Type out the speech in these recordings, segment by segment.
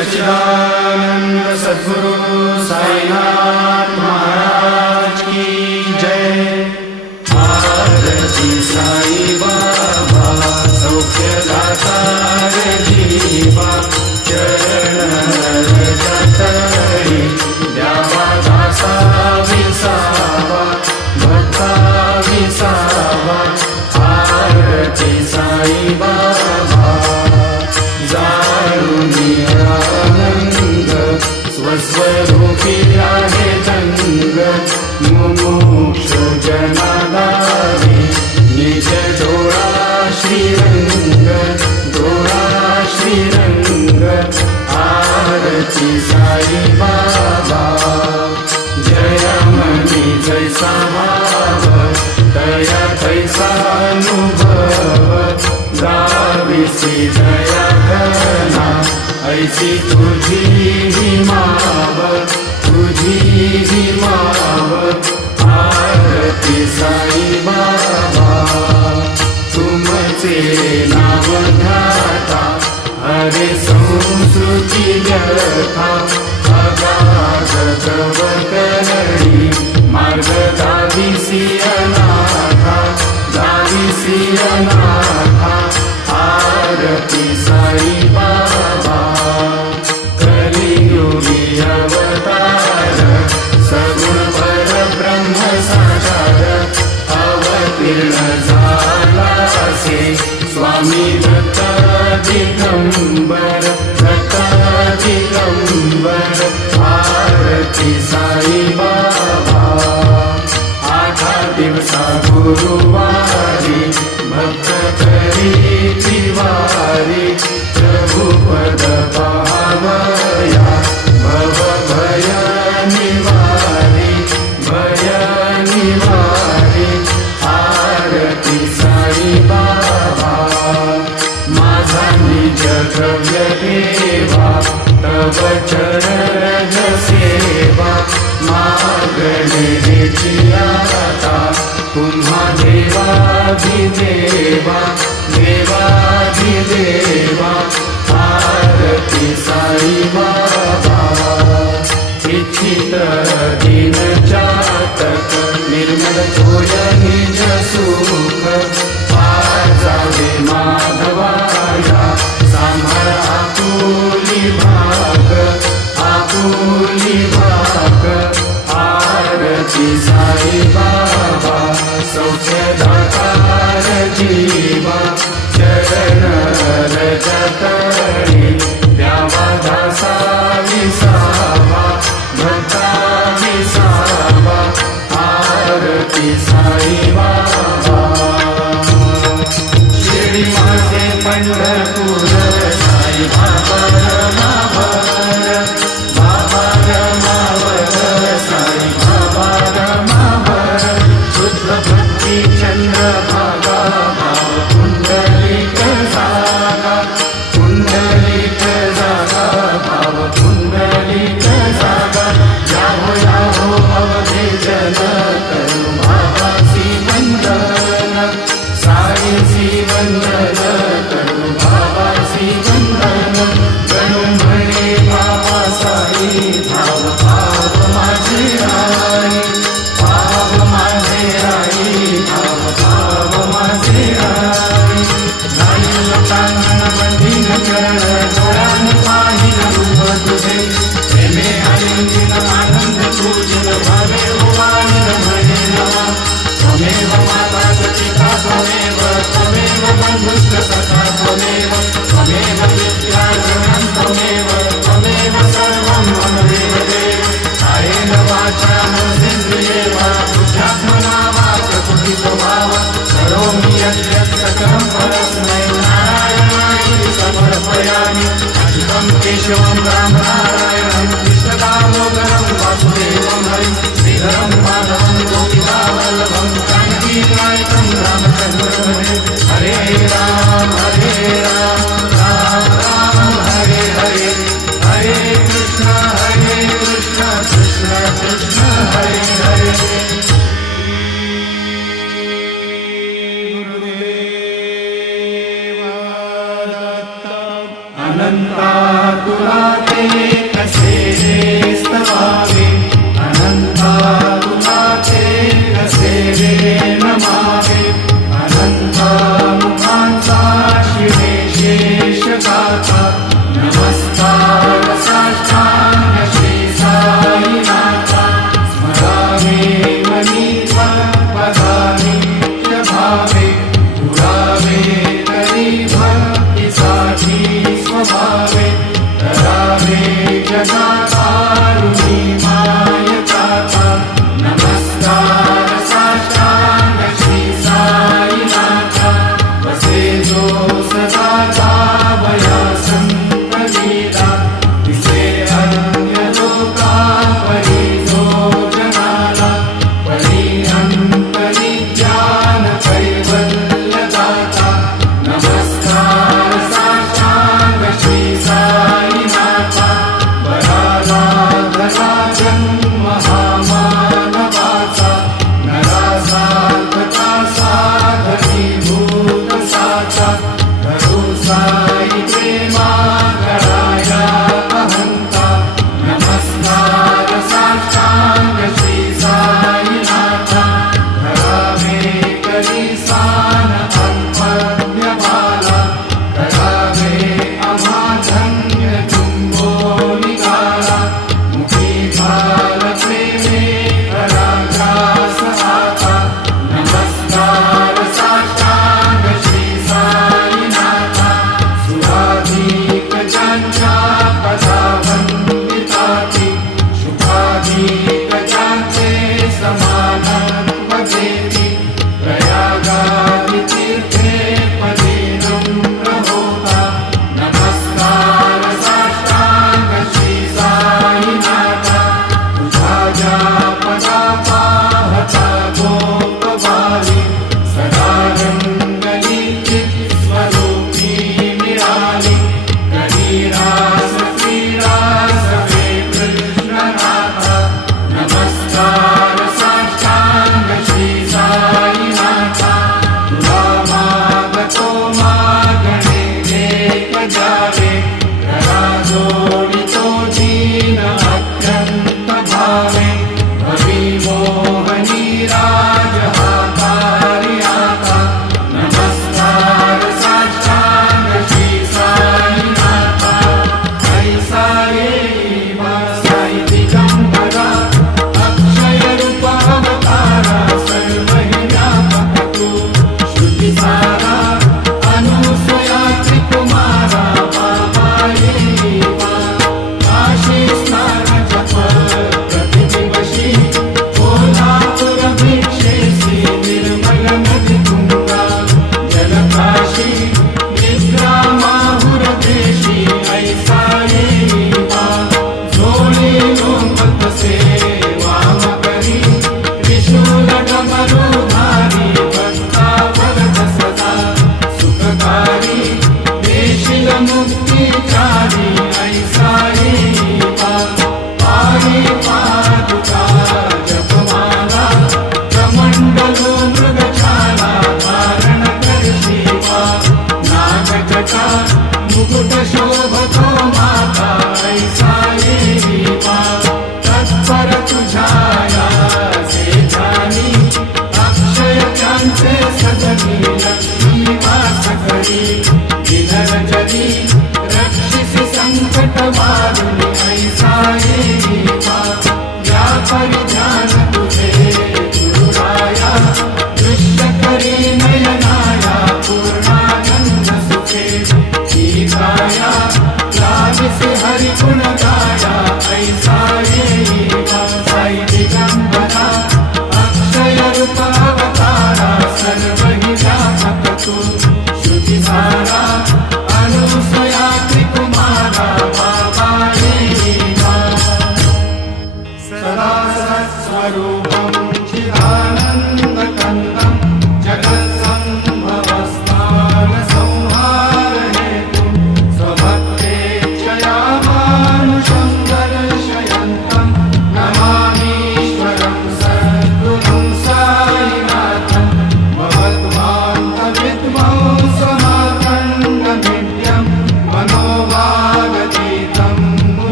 सच्चिदानंद सद्गुरु साईनाथ महाराज की जय। आरती साई बाबा सौख्यदाता रे जीवा, चरण रजतरी द्यावा दासा विसावा, भक्ता विसावा। आरती साई बाबा जाणूनी आनंद, स्वस्वरूपी आहे जंग। मुमुक्ष जनादारी निज डोळा श्रीरंग, डोळा श्रीरंग। आरती साई बाबा जय मनी जैसा भाव, दया तैसा अनुभव। गाविसी दया घना ऐसी तुझी ही माव, तुझी ही माव। आरती साई बाबा तुमचे नाव ध्याता, हरे संस्कृती व्यथा। अगाध तव करणी मार्ग दाविसी अनाथा, दाविसी अनाथा। आरती साई बाबा कलियुगी अवतार, सगुण परब्रह्म साकार। अवतीर्ण झालासे स्वामी दत्त दिगंबर, दत्त दिगंबर। आरती साई बाबा आठा दिवसा गुरुवारी, भक्त करी तिवारी। प्रभुपद पावया भव भय निवारी, भय निवारी। आरती साई बाबा माझा निज द्रव्य देवा, तव चरण सेवा। मागणी आता तुम्हा देवाधिदेवा, देवाधिदेवा। आरती साई बाबा इच्छित दिन चातक, निर्मल होय निज सुख। पाजावे माधवाया सांभाळ आपुली भाग, आपुली भाग। आरती साई बाबा सौख्यदाता रे जीवा, चरण रजतरी द्यावा दासा विसावा, भक्ता विसावा। आरती साई बाबा शिर्डी माझे पंढरपूर, साई बाबा रमावर, बाबा रमावर, साई बाबा रमावर। शुद्ध भक्ती चंद्रभागा, भाव पुंडलिक जागा, पुंडलिक जागा, भाव पुंडलिक जागा। याहो याहो अवधेजन, करू भावासी वंदन, साईसी वंदन, करू भावासी वंदन। गणू म्हणे बाबा साई, भाव भाव माझे आई, भाव माझे आई, भाव भाव माझे आई। जाईल कानन बंधीन चरण, डोळ्याने पाहिन रूप तुझे। प्रेमे आलिंगन आनंद पूजन, भावे उभारन म्हणे नवा। त्वमेव माता पिता त्वमेव, त्वमेव बंधुश्च सखा त्वमेव। त्वमेव विद्या गणं त्वमेव, त्वमेव सर्वं मम देवदेव। कायेन वाचा मनसेन्द्रियेर्वा बुद्ध्यात्मना वा प्रकृति स्वभावा। करोमि यद्यत् सकलं परस्मै नारायणाय समर्पयामि। अच्युतं केशवं राम नारायणं, कृष्णदामोदरं वासुदेवं हरिं। श्रीधरं माधवं गोपिकावल्लभं, जानकीनायकं रामचन्द्रं भजे। हरे राम, राम राम, हरे हरे। हरे कृष्ण, कृष्ण कृष्ण, हरे हरे। अनंता तुला ते कसे रे स्तवावे, अनंता तुला ते कसे रे नमावे. अनंता मुखांचा शिवे शेष गाथा, नमस्कार साष्टांग श्री साईनाथा. स्मरावे मनी पदानी भावे, पुरावे करी भक्तीसाठी स्वभावे. करावे जगाकारुणी मायकाता, नमस्कार साष्टांग श्री साईनाथा. वसे जो सदा जावया संत लीला, दिसे अन्य लोका परी जो जनाला. परी अंतरी ज्ञान कैवल्य दाता, नमस्कार साष्टांग श्री साईनाथा. बराला धरा जन्म हा मानवाचा, नरा साधका साधनीभूत साचा. करू साई प्रेमा कराया अहंता, नमस्कार साष्टांग श्री साईनाथा. करावे करी सान अल्पज्ञ बाला, करावे आम्हा धन्य चुंबो निघाला. मुखी भाल प्रेमे कराग्रास आता, नमस्कार साष्टांग श्री साईनाथा. सुराधिक ज्यांच्या पदावंदिताती, शुभाधिक ज्यांचे समानत्व देती. प्रयागादि तीर्थे पदी नम्र होता, नमस्कार साष्टांग श्री साईनाथा. तुझा ज्या पदा पाहता गोपबाली, सदा रंगली चित स्वरूपी मिळाली. कधी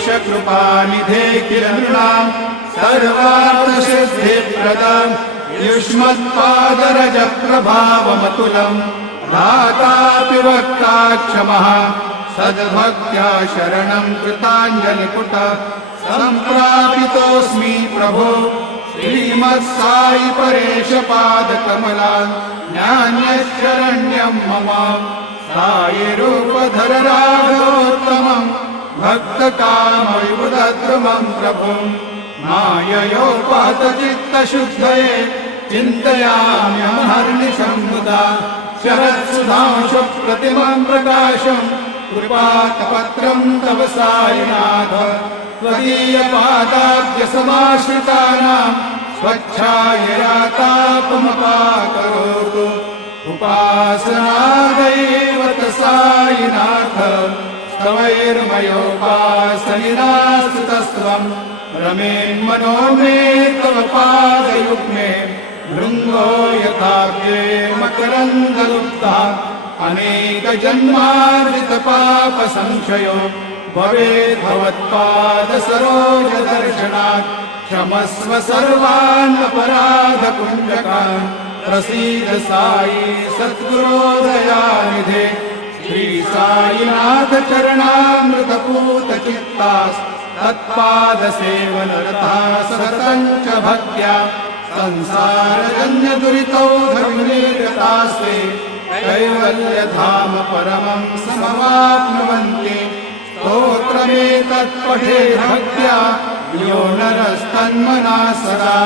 ईश कृपानिधे किल नृणां सर्वार्थसिद्धिप्रदम् युष्मत्पादरजप्रभावमतुलम् दातापि वक्ता क्षमः सद्भक्त्या शरणं कृताञ्जलिपुट सम्प्रापितोऽस्मि प्रभो श्रीमत्साई परेश पादकमला नान्यशरण्यं मम साई रूपधर राघवोत्तमं भक्तकामविबुधद्रुमं प्रभुं माययोपातचित्तशुद्धये चिन्तयाम्यहर्निशं मुदा शरत्सुधांशुप्रतिमं प्रकाशं कृपातपत्रं तव साईनाथ त्वदीयपादाब्जसमाश्रितानां स्वच्छायया तापमपाकरोतु उपासनादैवत साईनाथ स्तवैर्मयोपासनिरास्तुतस्त्वं रमेन्मनो मे तव पादयुग्मे भृङ्गो यथाब्जे मकरन्दलुप्ता अनेकजन्मार्जितपापसंशयो भवेत् भवत्पादसरोजदर्शनात् क्षमस्व सर्वान् अपराधपुञ्जकान् प्रसीद साई सद्गुरो दयानिधे श्री साईनाथ चरणामृतपूतचित्तास् तत्पादसेवनरता सततं च भक्त्या संसारजन्यदुरितौ धर्मनिर्गतास्ते कैवल्यधाम परमं समवाप्नुवन्ति स्तोत्रमेतत् पठेत् भक्त्या यो नरस्तन्मना सदा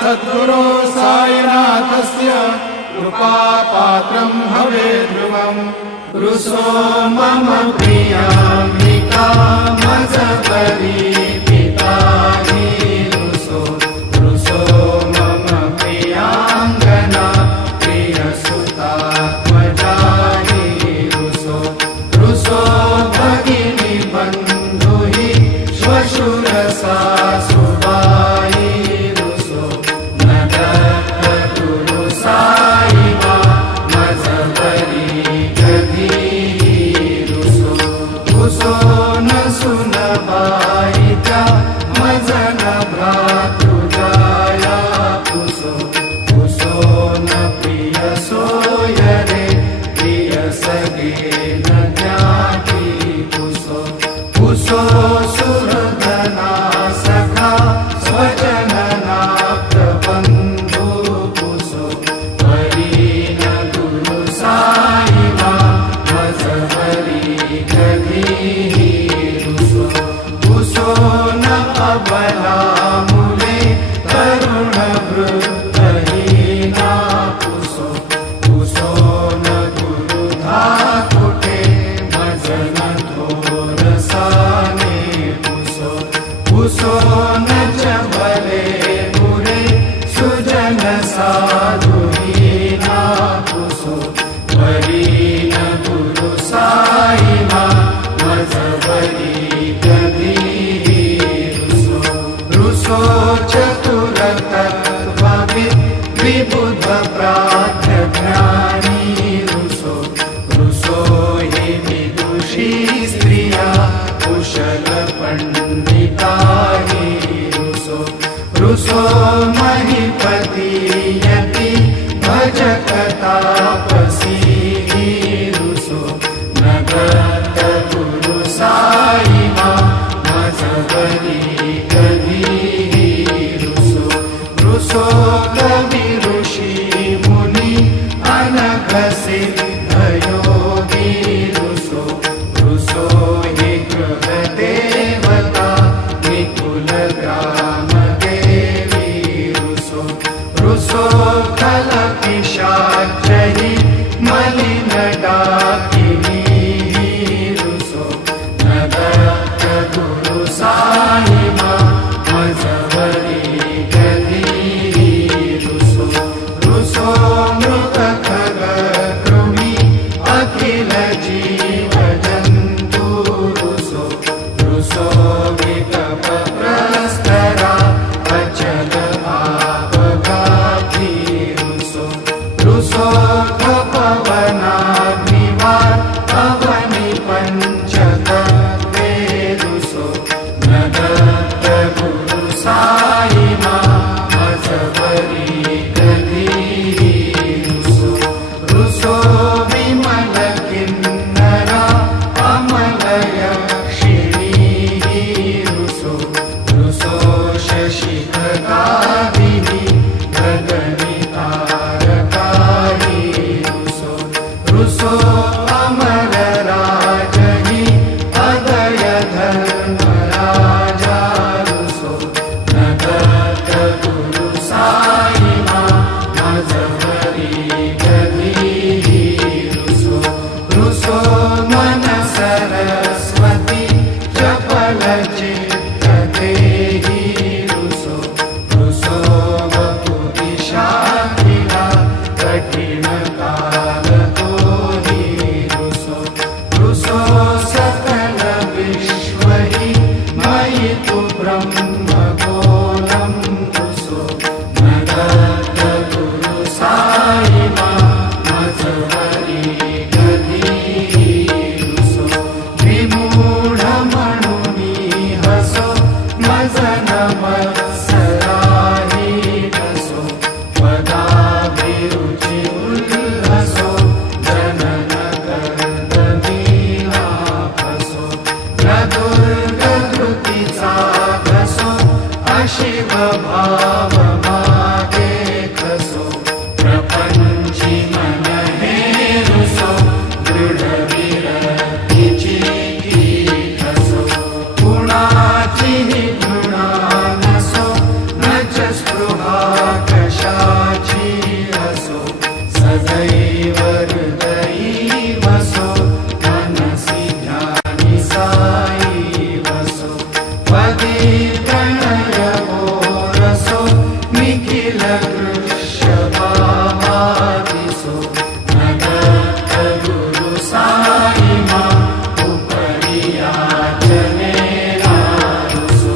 सद्गुरो साईनाथस्य कृपापात्रं भवेत् ध्रुवम् रुसो मम प्रियाम्बिका मजबरी पिताहि रुसो रुसो मम प्रियाङ्गना प्रियसुता त्वजाहि रुसो रुसो भगिनी बन्धुहि श्वशुरसासुबायि रुसो न दत्तगुरु साई मा मजबरी रुसो रुसो न सुनबाई त्या मजन भ्रातृजाया पुसो पुसो न प्रिय सोयरे प्रिय सगे न ज्ञाति पुसो पुसो सुरधना सखा स्वजनना प्रबन्धु पुसो वरीन गुरु साई मा मजबरी रुसो रुसो न अबला मुले तरुण वृद्धहीना पुसो पुसो न गुरु धाकुटे मजन थोरसाने पुसो पुसो न चबले मुरे सुजन साधुहीना पुसो वरीन गुरु साई मा मजबरी रुसो रुसो चतुरतत्त्वविद् विबुध प्राज्ञ ज्ञानी रुसो रुसो हि विदुषी स्त्रिया कुशल पंडिता हि रुसो रुसो महीपति यति भजक तापसी रुसो नगत गुरु साई मा मजबरी रुसो रुसो कवि ऋषि मुनि अनघ सिद्ध योगी रुसो रुसो हि गृह देवता विपुल ग्राम देवी रुसो रुसो खल पिशाचहि तु ब्रह्मगोलं रुसो नदत्त गुरु साई मा मज हरी गदी रुसो विमूढ म्हणुनी हसो मज नमत्सराही हसो पदाभिरुचि उल्हसो जनन कर्दनीला हसो प्रदुर्ग कृतीचा घसो अशिव भाव मागे खसो प्रपंची मन हे रुसो दृढ विरतीची खसो कुणाचीही घृणा नसो नच स्पृहा कशाची असो सदैव हृदयी वसो मनसि ध्यानी साई वसो पदी प्रणय रसो निखिल दृश्यभावादिसो नदत्त गुरु साई मा उपरि याचनेला रुसो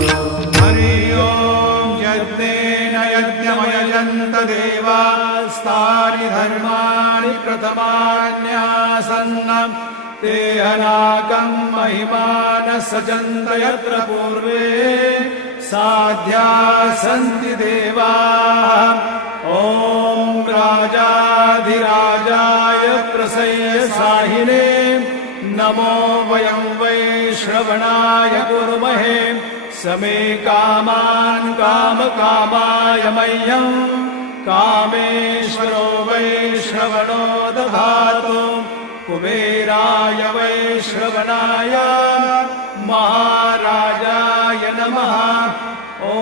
हरि ओम यज्ञेन यज्ञमयजन्त देवास्तानि धर्माणि प्रथमान्यासन्नम् ते अनाकं महिमानः सजन्त यत्र पूर्वे साध्या सन्ति देवाः ॐ राजाधिराजाय प्रसय्य साहिने नमो वयं वै श्रवणाय कुर्महे समे कामान् कामकामाय मह्यं कामेश्वरो वै श्रवणो दधातु कुबेराय वै श्रवणाय महाराजाय नमः ॐ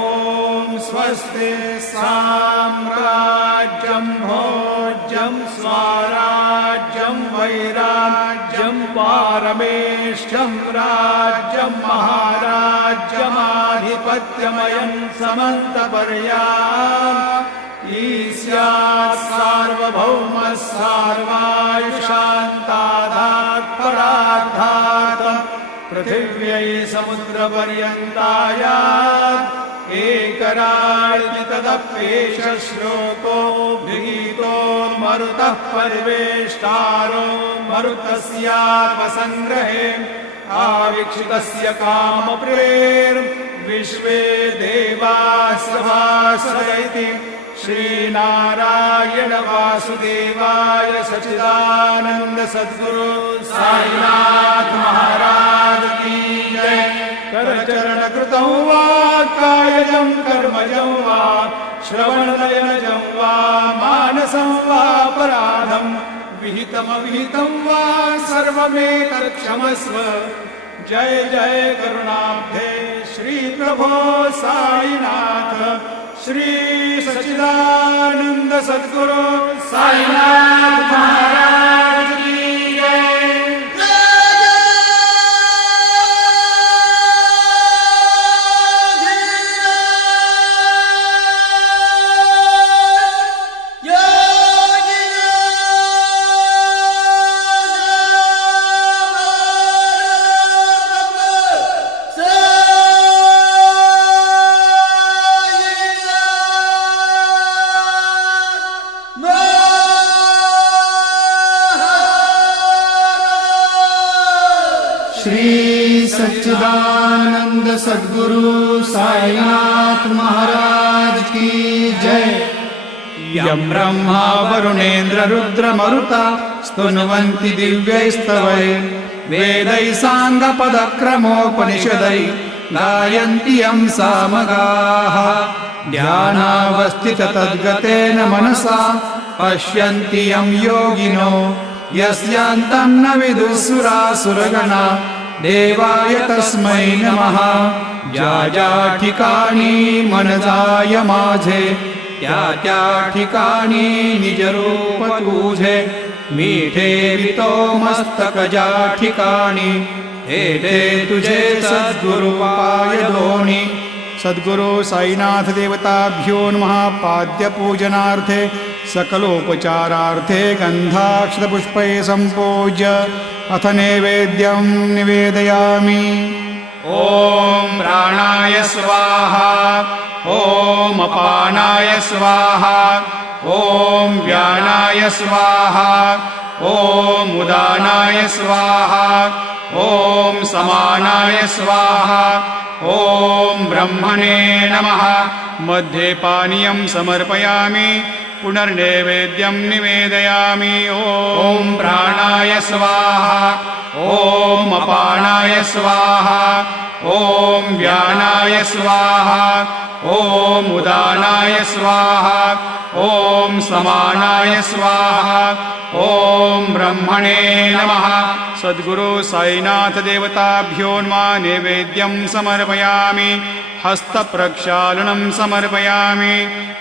स्वस्ति साम्राज्यं भोज्यं स्वराज्यं वैराज्यं पारमेष्ठ्यं राज्यं महाराज्यमाधिपत्यमयं समन्तपर्याम् ईस्यात् सार्वभौमः सार्वायुषान्तादात् परार्धात् पृथिव्यै समुद्रपर्यन्तायात् एकराळ् तदप्येष श्लोको विगीतो मरुतः परिवेष्टारो मरुतस्यात्मसङ्ग्रहे आवीक्षितस्य कामप्रेर्विश्वे देवाः सभासद श्रीनारायण वासुदेवाय सच्चिदानंद सद्गुरु साईनाथ महाराज की जय। करचरण कृतं वा कायजं कर्मजं वा श्रवणनयनजं वा मानसं वा अपराधं विहितमविहितं वा सर्वमेतत्क्षमस्व। जय जय करुणाब्धे श्री प्रभो साईनाथ श्री सच्चिदानंद सद्गुरु साईनाथ महाराज की जय। श्री सच्चिदानंद सद्गुरु साईनाथ महाराज की जय। यं ब्रह्मा वरुणेन्द्र रुद्र मरुता स्तुन्वन्ति दिव्यैस्तवैः वेदैः साङ्गपदक्रमोपनिषदैः गायन्ति यं सामगाः। ध्यानावस्थित तद्गतेन मनसा पश्यन्ति यं योगिनो यस्यान्तं न विदुःसुरासुरगणा देवाय तस्मै नमः। ज्या ज्या ठिकाणी मन जाय माझे त्या त्या ठिकाणी निज रूप तुझे मीठे वितो मस्तक ज्या ठिकाणी हेटे तुझे सद्गुरु पाय दोणी। सद्गुरु साईनाथ देवताभ्यो नमः। पाद्य पूजनार्थे सकलोपचारार्थे गन्धाक्षतपुष्पैः सम्पूज्य अथ नैवेद्यं निवेदयामि। ॐ प्राणाय स्वाहा ॐ अपानाय स्वाहा ॐ व्यानाय स्वाहा ॐ उदानाय स्वाहा ॐ समानाय स्वाहा ॐ ब्रह्मणे नमः। मध्ये पानीयं समर्पयामि पुनर्नैवेद्यं निवेदयामि। ॐ प्राणाय स्वाहा ॐ अपानाय स्वाहा ॐ व्यानाय स्वाहा ॐ उदानाय स्वाहा ॐ समानाय स्वाहा ॐ ब्रह्मणे नमः। सद्गुरु साईनाथ देवताभ्यो नमा नैवेद्यं समर्पयामि। हस्तप्रक्षालनं समर्पयामि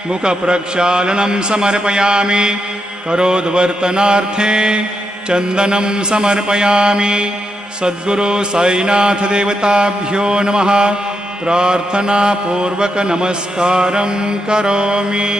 मुखप्रक्षालनं समर्पयामि करोद्वर्तनार्थे चन्दनं समर्पयामि। सद्गुरु साईनाथ देवताभ्यो नमः। प्रार्थनापूर्वक नमस्कारं करोमि।